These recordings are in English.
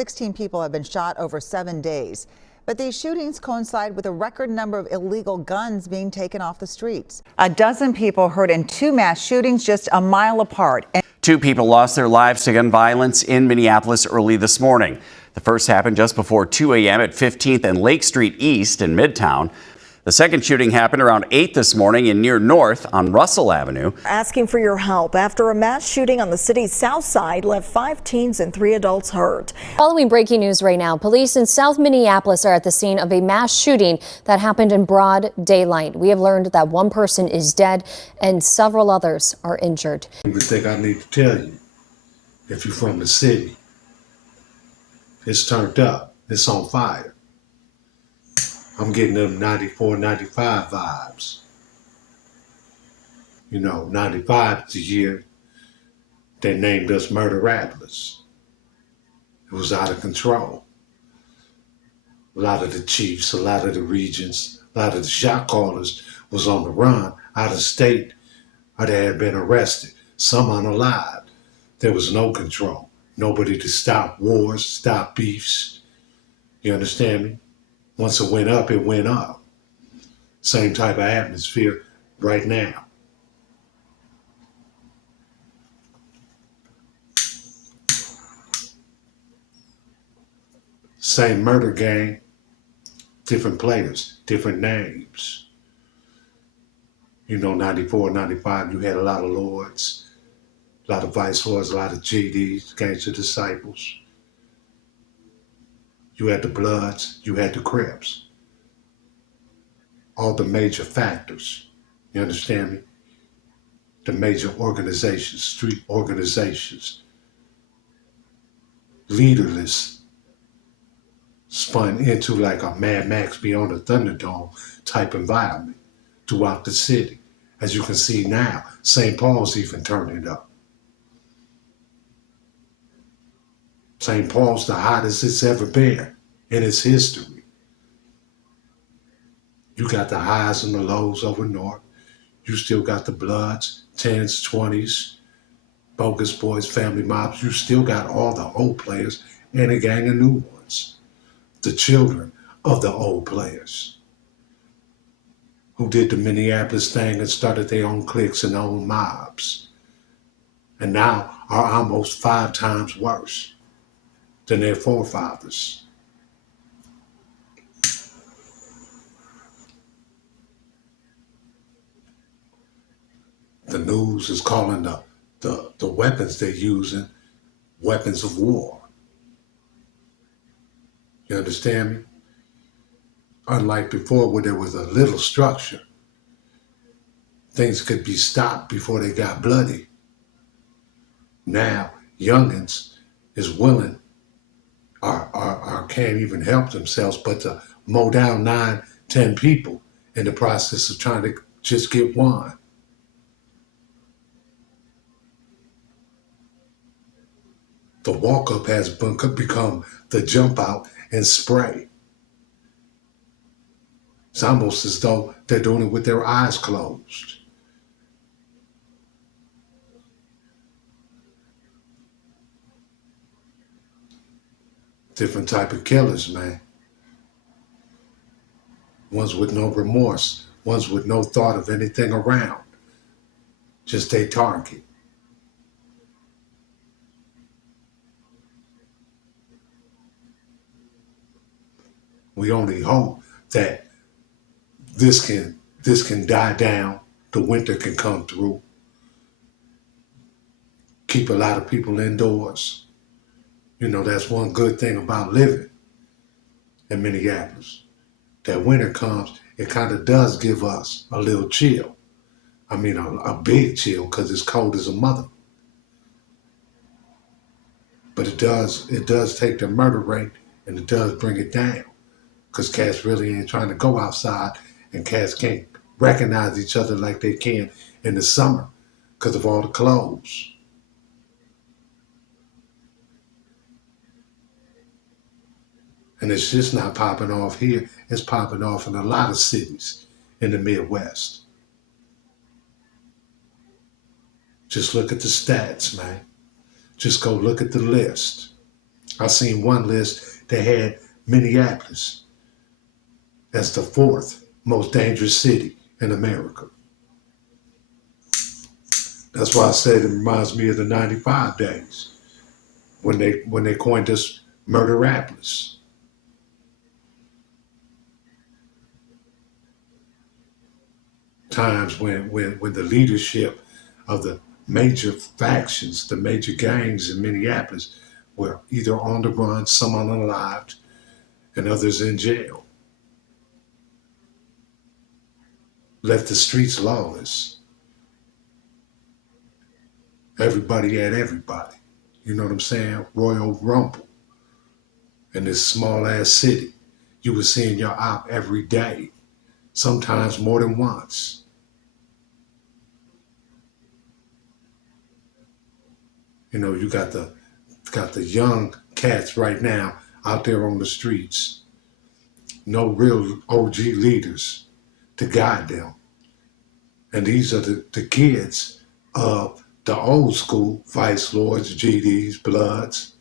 16 people have been shot over 7 days. But these shootings coincide with a record number of illegal guns being taken off the streets. A dozen people hurt in 2 mass shootings just a mile apart. 2 people lost their lives to gun violence in Minneapolis early this morning. The first happened just before 2 a.m. at 15th and Lake Street East in Midtown. The second shooting happened around 8 this morning in near North on Russell Avenue. Asking for your help after a mass shooting on the city's south side left 5 teens and 3 adults hurt. Following breaking news right now, police in South Minneapolis are at the scene of a mass shooting that happened in broad daylight. We have learned that 1 person is dead and several others are injured. I think I need to tell you, if you're from the city, it's turned up, it's on fire. I'm getting them 94, 95 vibes. You know, 95 is the year they named us Murderapolis. It was out of control. A lot of the chiefs, a lot of the regents, a lot of the shot callers was on the run, out of state, or they had been arrested. Some unalived. There was no control. Nobody to stop wars, stop beefs. You understand me? Once it went up, it went up. Same type of atmosphere right now. Same murder gang, different players, different names. You know, 94, 95, you had a lot of lords, a lot of viceroys, a lot of GDs, gangster disciples. You had the Bloods, you had the Crips. All the major factors, you understand me? The major organizations, street organizations. Leaderless, spun into like a Mad Max Beyond the Thunderdome type environment throughout the city. As you can see now, St. Paul's even turning up. St. Paul's the hottest it's ever been in its history. You got the highs and the lows over north. You still got the Bloods, 10s, 20s, bogus boys, family mobs. You still got all the old players and a gang of new ones. The children of the old players who did the Minneapolis thing and started their own cliques and own mobs. And now are almost 5 times worse than their forefathers. The news is calling the weapons they're using weapons of war. You understand me? Unlike before where there was a little structure, things could be stopped before they got bloody. Now, youngins is willing or can't even help themselves but to mow down 9, 10 people in the process of trying to just get one. The walk-up has become the jump out and spray. It's almost as though they're doing it with their eyes closed. Different type of killers, man. Ones with no remorse, ones with no thought of anything around. Just a target. We only hope that this can die down, the winter can come through, keep a lot of people indoors. You know, that's one good thing about living in Minneapolis. That winter comes, it kind of does give us a little chill. I mean, a big chill, because it's cold as a mother. But it does take the murder rate, and it does bring it down. Because cats really ain't trying to go outside, and cats can't recognize each other like they can in the summer because of all the clothes. And it's just not popping off here. It's popping off in a lot of cities in the Midwest. Just look at the stats, man. Just go look at the list. I seen one list that had Minneapolis as the 4th most dangerous city in America. That's why I said it reminds me of the 95 days when they coined this Murderapolis. Times when the leadership of the major factions, the major gangs in Minneapolis were either on the run, some unalived, and others in jail. Left the streets lawless. Everybody had everybody. You know what I'm saying? Royal Rumble. In this small ass city, you were seeing your op every day, sometimes more than once. You know, you got the young cats right now out there on the streets. No real OG leaders to guide them. And these are the kids of the old school vice lords, GDs, Bloods,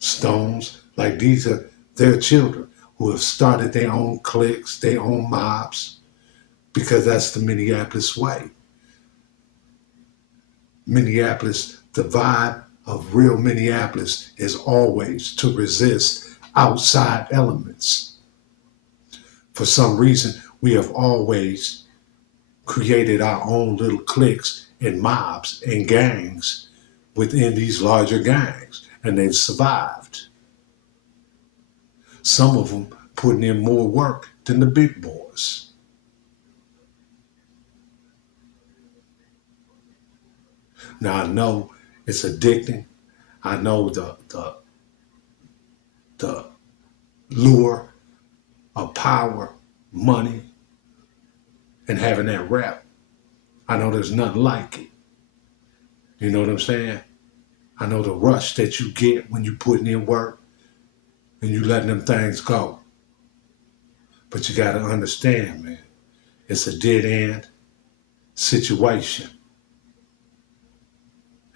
Stones. Like these are their children who have started their own cliques, their own mobs, because that's the Minneapolis way. Minneapolis, the vibe of real Minneapolis is always to resist outside elements. For some reason, we have always created our own little cliques and mobs and gangs within these larger gangs, and they've survived. Some of them putting in more work than the big boys. Now I know it's addicting. I know the lure of power, money, and having that rap. I know there's nothing like it. You know what I'm saying? I know the rush that you get when you putting in work and you letting them things go. But you gotta understand, man, it's a dead end situation.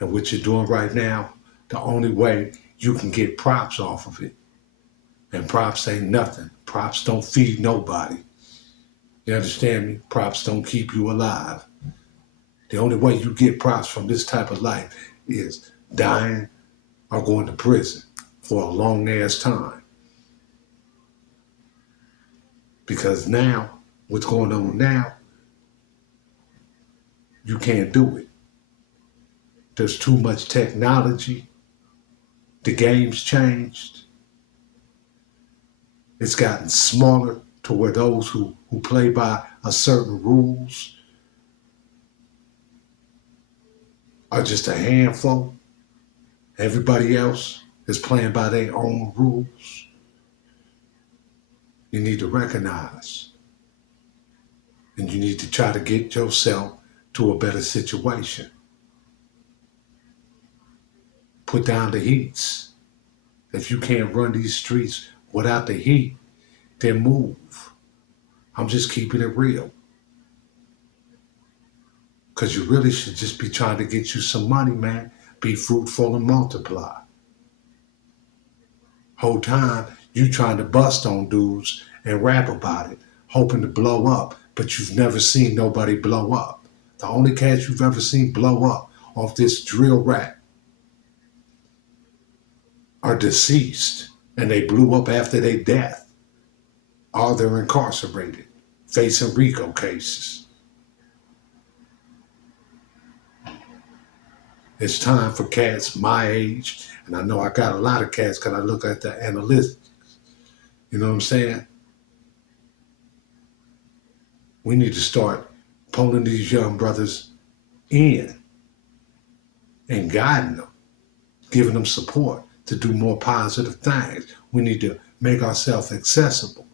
And what you're doing right now, the only way you can get props off of it, and props ain't nothing. Props don't feed nobody. You understand me? Props don't keep you alive. The only way you get props from this type of life is dying or going to prison for a long ass time. Because now, what's going on now, you can't do it. There's too much technology. The game's changed. It's gotten smaller to where those who play by a certain rules are just a handful. Everybody else is playing by their own rules. You need to recognize, and you need to try to get yourself to a better situation. Put down the heats. If you can't run these streets without the heat, then move. I'm just keeping it real. Because you really should just be trying to get you some money, man. Be fruitful and multiply. Whole time, you trying to bust on dudes and rap about it, hoping to blow up, but you've never seen nobody blow up. The only cats you've ever seen blow up off this drill rap are deceased, and they blew up after their death, or they're incarcerated, facing RICO cases. It's time for cats my age, and I know I got a lot of cats because I look at the analytics. You know what I'm saying? We need to start pulling these young brothers in and guiding them, giving them support to do more positive things. We need to make ourselves accessible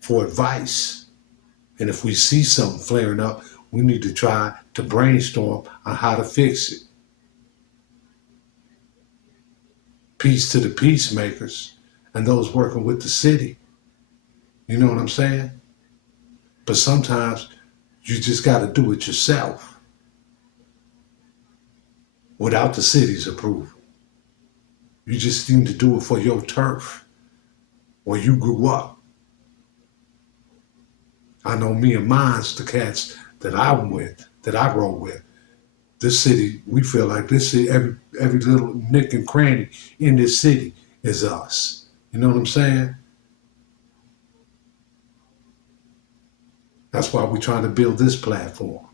for advice. And if we see something flaring up, we need to try to brainstorm on how to fix it. Peace to the peacemakers and those working with the city. You know what I'm saying? But sometimes you just got to do it yourself. without the city's approval. You just need to do it for your turf where you grew up. I know me and mine's the cats that I'm with, that I roll with. This city, we feel like this city, every little nick and cranny in this city is us. You know what I'm saying? That's why we're trying to build this platform,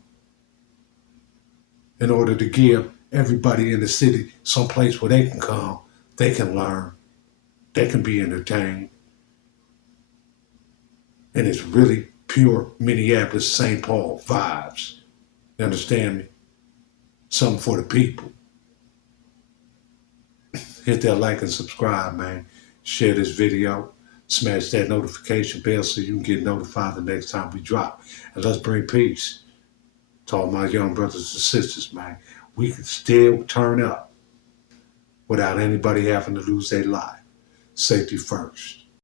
in order to give everybody in the city some place where they can come, they can learn, they can be entertained. And it's really pure Minneapolis, St. Paul vibes. You understand me? Something for the people. Hit that like and subscribe, man. Share this video. Smash that notification bell so you can get notified the next time we drop. And let's bring peace to all my young brothers and sisters, man. We can still turn up without anybody having to lose their life. Safety first.